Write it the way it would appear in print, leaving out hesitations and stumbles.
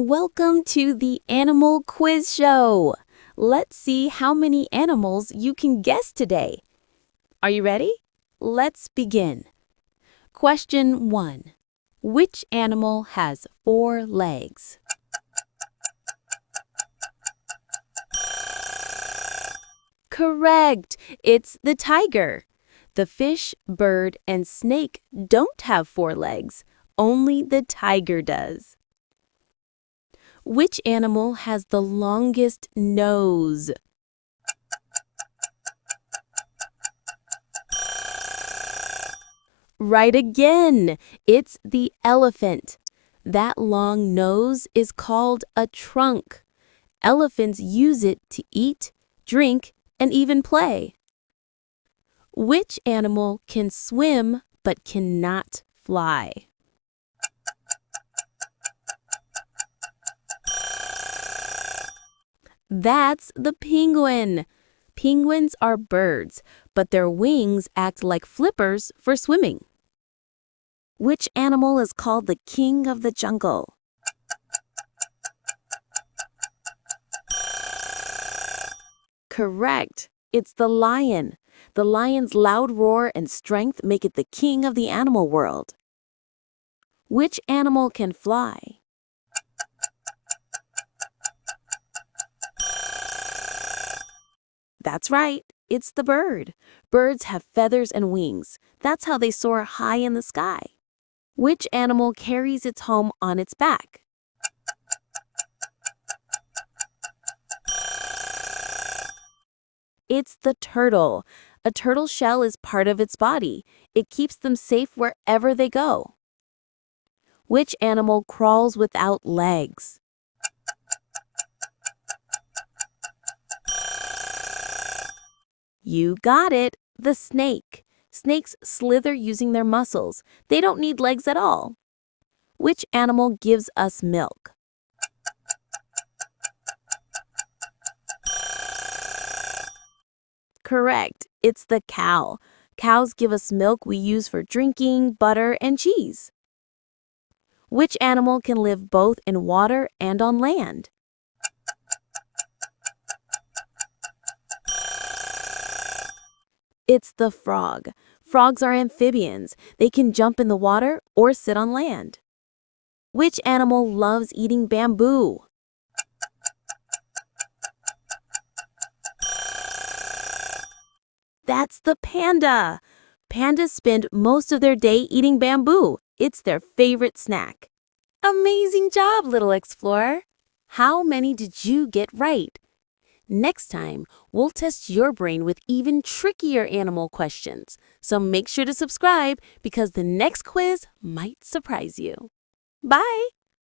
Welcome to the Animal Quiz Show. Let's see how many animals you can guess today. Are you ready? Let's begin. Question 1. Which animal has 4 legs? Correct! It's the tiger. The fish, bird, and snake don't have 4 legs. Only the tiger does. Which animal has the longest nose? Right again! It's the elephant. That long nose is called a trunk. Elephants use it to eat, drink, and even play. Which animal can swim but cannot fly? That's the penguin. Penguins are birds, but their wings act like flippers for swimming. Which animal is called the king of the jungle? Correct. It's the lion. The lion's loud roar and strength make it the king of the animal world. Which animal can fly? That's right. It's the bird. Birds have feathers and wings. That's how they soar high in the sky. Which animal carries its home on its back? It's the turtle. A turtle's shell is part of its body. It keeps them safe wherever they go. Which animal crawls without legs? You got it, the snake. Snakes slither using their muscles. They don't need legs at all. Which animal gives us milk? Correct, it's the cow. Cows give us milk we use for drinking, butter, and cheese. Which animal can live both in water and on land? It's the frog. Frogs are amphibians. They can jump in the water or sit on land. Which animal loves eating bamboo? That's the panda. Pandas spend most of their day eating bamboo. It's their favorite snack. Amazing job, little explorer. How many did you get right? Next time, we'll test your brain with even trickier animal questions. So make sure to subscribe because the next quiz might surprise you. Bye!